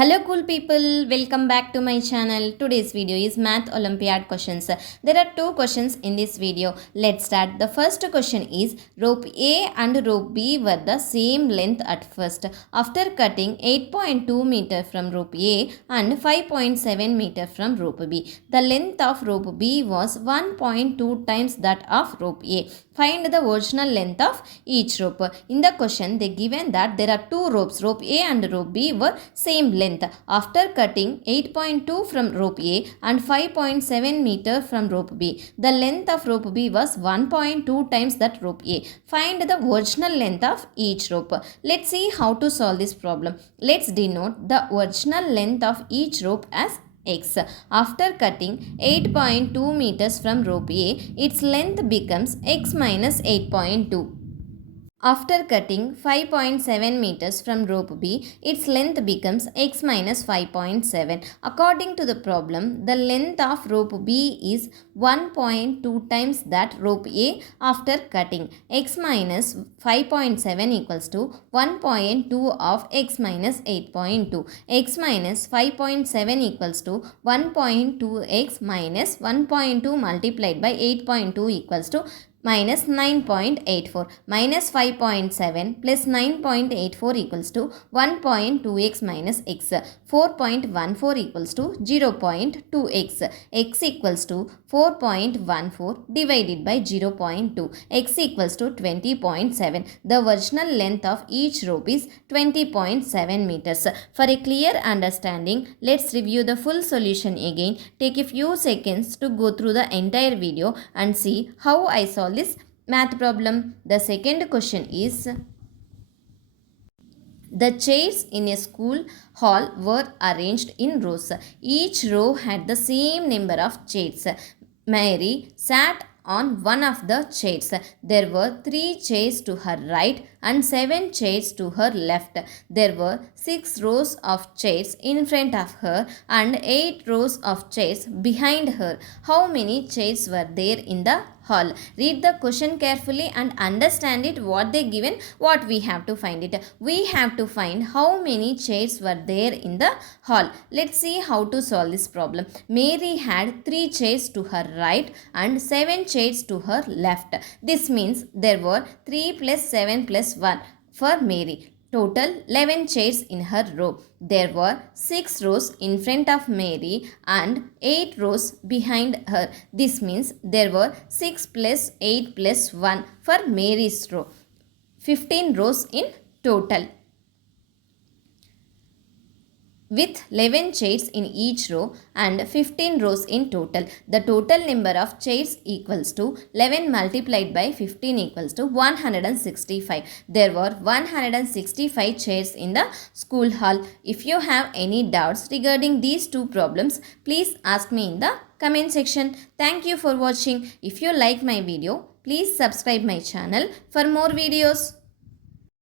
Hello cool people, welcome back to my channel. Today's video is Math Olympiad questions. There are two questions in this video. Let's start. The first question is rope A and rope B were the same length at first. After cutting 8.2 meter from rope A and 5.7 meter from rope B, the length of rope B was 1.2 times that of rope A. Find the original length of each rope. In the question, they given that there are two ropes. Rope A and rope B were same length. After cutting 8.2 from rope A and 5.7 meter from rope B, the length of rope B was 1.2 times that rope A. Find the original length of each rope. Let's see how to solve this problem. Let's denote the original length of each rope as x. After cutting 8.2 meters from rope A, its length becomes x minus 8.2. After cutting 5.7 meters from rope B, its length becomes x minus 5.7. According to the problem, the length of rope B is 1.2 times that rope A after cutting. X minus 5.7 equals to 1.2 of x minus 8.2. X minus 5.7 equals to 1.2x minus 1.2 multiplied by 8.2 equals to minus 9.84. Minus 5.7 plus 9.84 equals to 1.2x minus x. 4.14 equals to 0.2x. X equals to 4.14 divided by 0.2. X equals to 20.7. The original length of each rope is 20.7 meters. For a clear understanding, let's review the full solution again. Take a few seconds to go through the entire video and see how I solve this math problem. The second question is, the chairs in a school hall were arranged in rows. Each row had the same number of chairs. Mary sat on one of the chairs. There were 3 chairs to her right and 7 chairs to her left. There were 6 rows of chairs in front of her and 8 rows of chairs behind her. How many chairs were there in the hall? Read the question carefully and understand it. What they given, what we have to find it. We have to find how many chairs were there in the hall. Let's see how to solve this problem. Mary had 3 chairs to her right and 7 chairs to her left. This means there were 3 plus 7 plus 1 for Mary. Total 11 chairs in her row. There were 6 rows in front of Mary and 8 rows behind her. This means there were 6 plus 8 plus 1 for Mary's row. 15 rows in total, with 11 chairs in each row and 15 rows in total. The total number of chairs equals to 11 multiplied by 15 equals to 165. There were 165 chairs in the school hall. If you have any doubts regarding these two problems, please ask me in the comment section. Thank you for watching. If you like my video, please subscribe my channel for more videos.